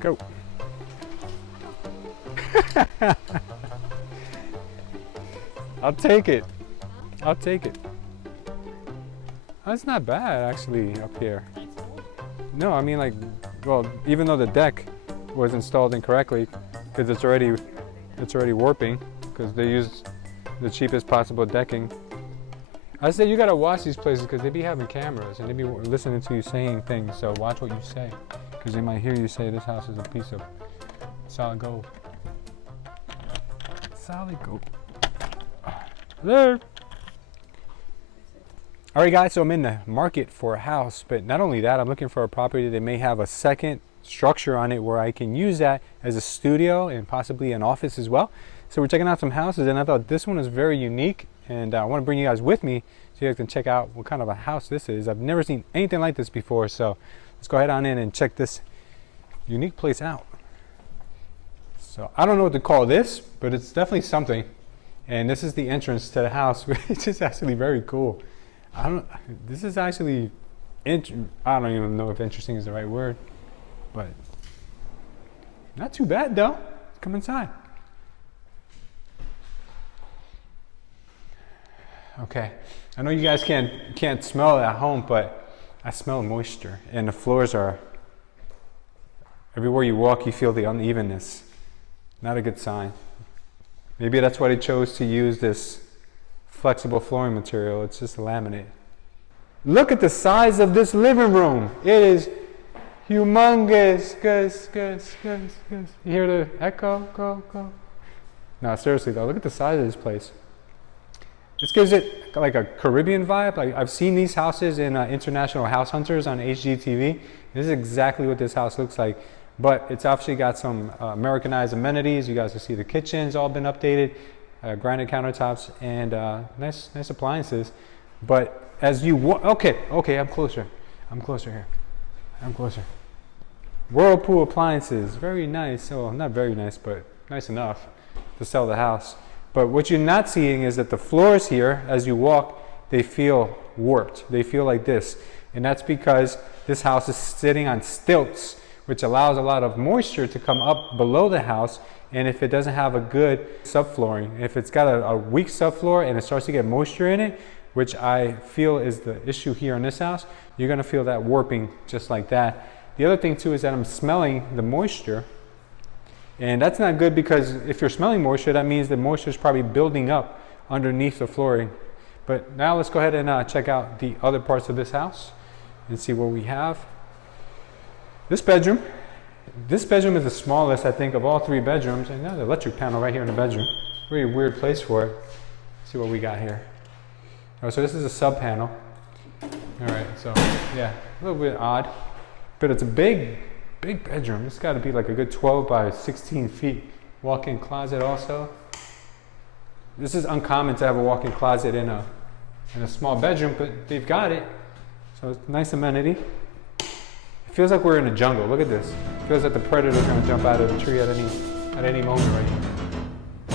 Let's go. I'll take it. I'll take it. That's not bad actually up here. No, I mean like, well, even though the deck was installed incorrectly, because it's already warping, because they used the cheapest possible decking. I say you gotta watch these places because they be having cameras and they be listening to you saying things. So watch what you say, because they might hear you say this house is a piece of solid gold. Solid gold. Hello. Alright guys, so I'm in the market for a house, but not only that, I'm looking for a property that may have a second structure on it where I can use that as a studio and possibly an office as well. So we're checking out some houses and I thought this one is very unique, and I want to bring you guys with me so you guys can check out what kind of a house this is. I've never seen anything like this before, so let's go ahead on in and check this unique place out. So I don't know what to call this, but it's definitely something. And this is the entrance to the house, which is actually very cool. This is actually, I don't even know if interesting is the right word, but not too bad though. Let's come inside. Okay, I know you guys can't smell it at home, but I smell moisture, and the floors are, everywhere you walk you feel the unevenness. Not a good sign. Maybe that's why they chose to use this flexible flooring material. It's just laminate. Look at the size of this living room. It is humongous. You hear the echo? Go. No, seriously though, look at the size of this place. This gives it like a Caribbean vibe. Like I've seen these houses in International House Hunters on HGTV. This is exactly what this house looks like. But it's obviously got some Americanized amenities. You guys can see the kitchen's all been updated, granite countertops, and nice appliances. But as you okay, I'm closer here. Whirlpool appliances, very nice. Oh, not very nice, but nice enough to sell the house. But what you're not seeing is that the floors here, as you walk, they feel warped. They feel like this, and that's because this house is sitting on stilts, which allows a lot of moisture to come up below the house. And if it doesn't have a good subflooring, if it's got a weak subfloor and it starts to get moisture in it, which I feel is the issue here in this house, you're gonna feel that warping just like that. The other thing too is that I'm smelling the moisture, and that's not good, because if you're smelling moisture, that means the moisture is probably building up underneath the flooring. But now let's go ahead and check out the other parts of this house and see what we have. This bedroom is the smallest, I think, of all 3 bedrooms. And there's an electric panel right here in the bedroom. Very weird place for it. Let's see what we got here. Oh, so this is a sub panel. All right, so yeah, a little bit odd, but it's a big bedroom. It's got to be like a good 12 by 16 feet. Walk-in closet also. This is uncommon to have a walk-in closet in a small bedroom, but they've got it. So it's a nice amenity. It feels like we're in a jungle. Look at this. It feels like the predator's gonna jump out of the tree at any moment right here.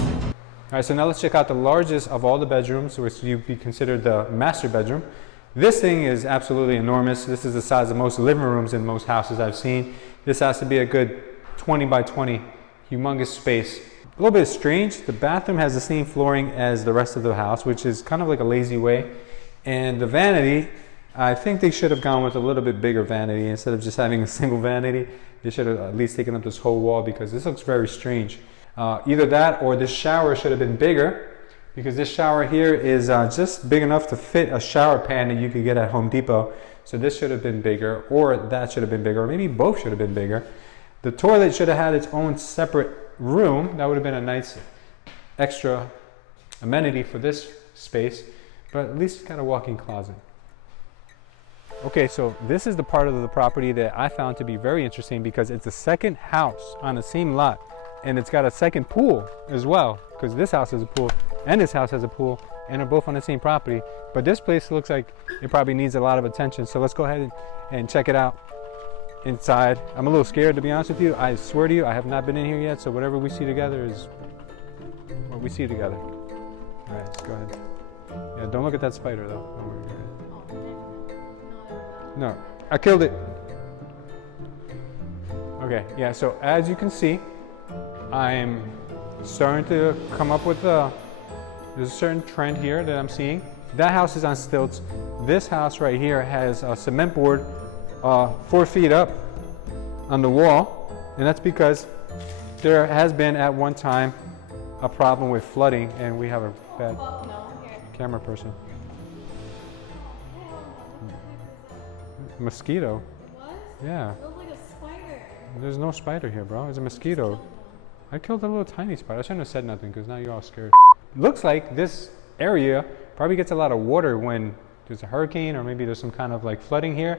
All right, so now let's check out the largest of all the bedrooms, which would be considered the master bedroom. This thing is absolutely enormous. This is the size of most living rooms in most houses I've seen. This has to be a good 20 by 20, humongous space. A little bit strange. The bathroom has the same flooring as the rest of the house, which is kind of like a lazy way. And the vanity, I think they should have gone with a little bit bigger vanity instead of just having a single vanity. They should have at least taken up this whole wall, because this looks very strange. Either that or this shower should have been bigger, because this shower here is just big enough to fit a shower pan that you could get at Home Depot. So this should have been bigger, or that should have been bigger, or maybe both should have been bigger. The toilet should have had its own separate room. That would have been a nice extra amenity for this space, but at least it's got a walk-in closet. Okay, so this is the part of the property that I found to be very interesting, because it's a second house on the same lot, and it's got a second pool as well, because this house has a pool and this house has a pool, and they're both on the same property. But this place looks like it probably needs a lot of attention, so let's go ahead and check it out inside. I'm a little scared, to be honest with you. I swear to you, I have not been in here yet, so whatever we see together is what we see together. All right, let's go ahead. Yeah, don't look at that spider though. Don't worry. No, I killed it. Okay, yeah, so as you can see, I'm starting to come up with there's a certain trend here that I'm seeing. That house is on stilts. This house right here has a cement board 4 feet up on the wall, and that's because there has been at one time a problem with flooding, and we have a bad camera person. Mosquito. It was? Yeah. It looked like a spider. There's no spider here, bro. It's a mosquito. I killed a little tiny spider. I shouldn't have said nothing because now you're all scared. Looks like this area probably gets a lot of water when there's a hurricane or maybe there's some kind of like flooding here.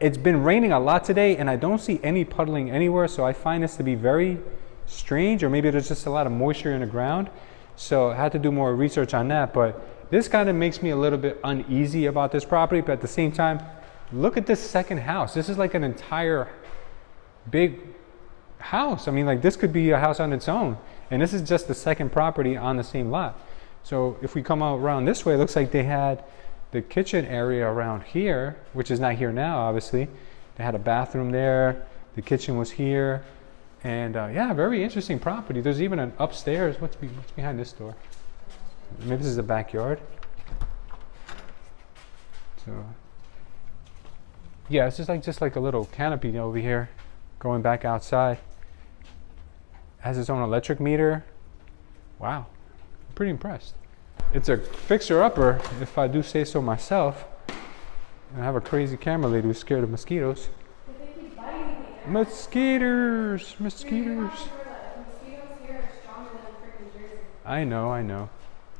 It's been raining a lot today and I don't see any puddling anywhere, so I find this to be very strange, or maybe there's just a lot of moisture in the ground. So I had to do more research on that, but this kind of makes me a little bit uneasy about this property. But at the same time, look at this second house. This is like an entire big house. I mean, like this could be a house on its own, and this is just the second property on the same lot. So if we come out around this way, it looks like they had the kitchen area around here, which is not here now, obviously. They had a bathroom there, the kitchen was here, and yeah, very interesting property. There's even an upstairs. What's behind this door? Maybe this is the backyard. So yeah, it's just like a little canopy over here going back outside. Has its own electric meter. Wow, I'm pretty impressed. It's a fixer-upper, if I do say so myself. And I have a crazy camera lady who's scared of mosquitoes. But they keep biting me. Mosquitoes! Mosquitoes! Mosquitoes here are stronger than freaking Jersey. I know. And you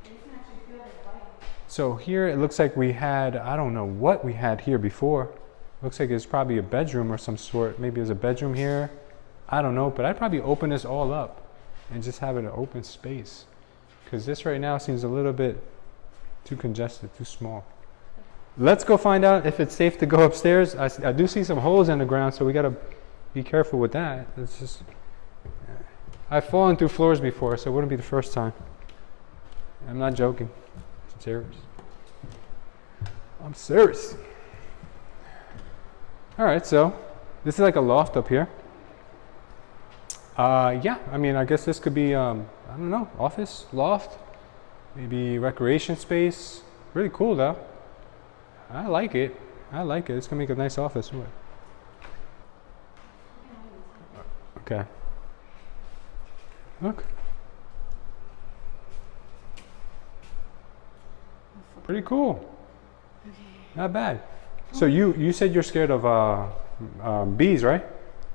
can actually feel their bite. So here it looks like we had, I don't know what we had here before. Looks like it's probably a bedroom or some sort. Maybe there's a bedroom here. I don't know, but I'd probably open this all up and just have it an open space. Because this right now seems a little bit too congested, too small. Let's go find out if it's safe to go upstairs. I do see some holes in the ground, so we gotta be careful with that. It's just, I've fallen through floors before, so it wouldn't be the first time. I'm not joking. I'm serious. I'm serious. All right, so this is like a loft up here. Yeah, I mean, I guess this could be, I don't know, office, loft, maybe recreation space. Really cool though. I like it. I like it. It's gonna make a nice office. Okay. Look. Pretty cool. Not bad. So you said you're scared of bees, right?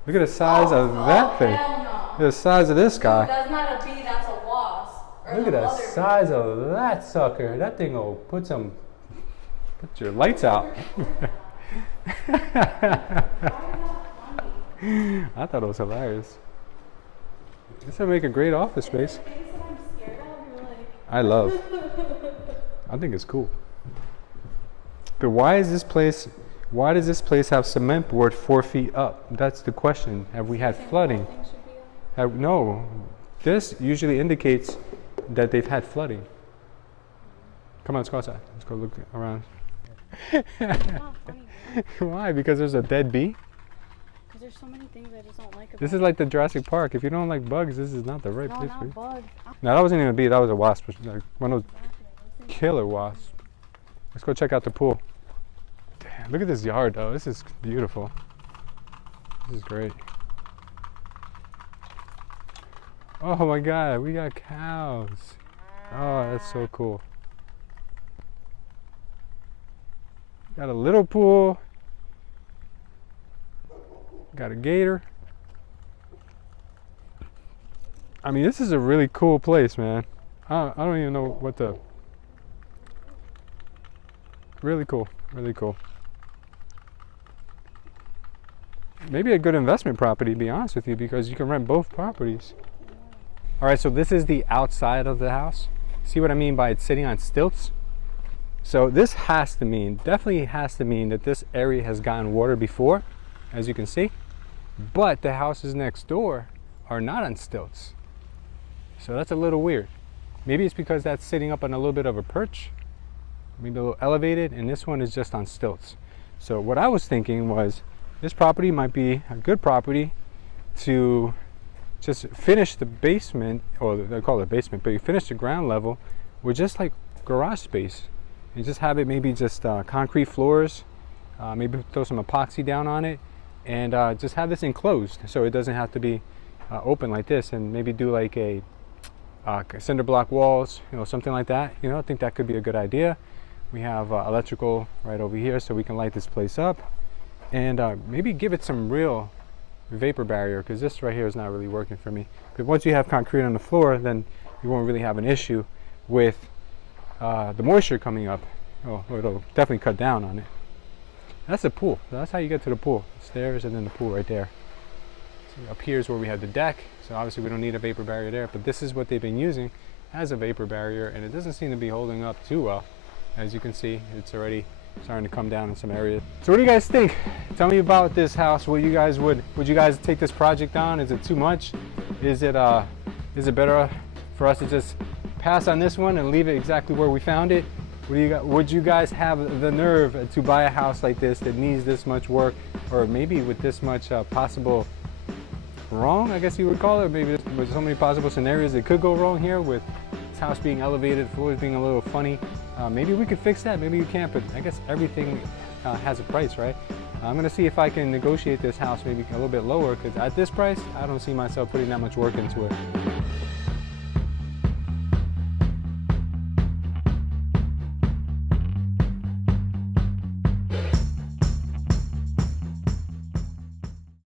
Look at the size of that thing. Hell no. Look at the size of this guy. That's not a bee, that's a wasp. Look at the size of that sucker. That thing will put your lights out. I thought it was hilarious. This would make a great office space. I think it's cool. But why does this place have cement board 4 feet up? That's the question. Have we had flooding? No. This usually indicates that they've had flooding. Come on, let's go outside. Let's go look around. Why? Because there's a dead bee? Because there's so many things I just don't like about This is like the Jurassic Park. If you don't like bugs, this is not the right place for you. bugs. No, that wasn't even a bee. That was a wasp. Like one of those killer wasps. Let's go check out the pool. Damn, look at this yard, though. This is beautiful. This is great. Oh my God, we got cows. Oh, that's so cool. Got a little pool. Got a gator. I mean, this is a really cool place, man. I don't even know what the... Really cool, really cool. Maybe a good investment property, to be honest with you, because you can rent both properties. All right, so this is the outside of the house. See what I mean by it's sitting on stilts? So this has to mean, definitely has to mean that this area has gotten water before, as you can see, but the houses next door are not on stilts. So that's a little weird. Maybe it's because that's sitting up on a little bit of a perch, maybe a little elevated, and this one is just on stilts. So what I was thinking was this property might be a good property to just finish the basement, or they call it basement, but you finish the ground level with just like garage space, and just have it maybe just concrete floors, maybe throw some epoxy down on it, and just have this enclosed so it doesn't have to be open like this, and maybe do like a cinder block walls, something like that. I think that could be a good idea. We have electrical right over here, so we can light this place up, and maybe give it some real vapor barrier, because this right here is not really working for me. But once you have concrete on the floor, then you won't really have an issue with the moisture coming up. It'll definitely cut down on it. That's the pool. So that's how you get to the pool. Stairs and then the pool right there. So up here is where we have the deck. So obviously we don't need a vapor barrier there, but this is what they've been using as a vapor barrier, and it doesn't seem to be holding up too well. As you can see, it's already starting to come down in some areas. So what do you guys think? Tell me about this house. Would you guys take this project on? Is it too much? Is it better for us to just pass on this one and leave it exactly where we found it? Would you guys have the nerve to buy a house like this that needs this much work, or maybe with this much possible wrong, I guess you would call it? Maybe with so many possible scenarios that could go wrong here, with this house being elevated, floors being a little funny. Maybe we could fix that, maybe you can't, but I guess everything has a price, right? I'm gonna see if I can negotiate this house maybe a little bit lower, because at this price, I don't see myself putting that much work into it.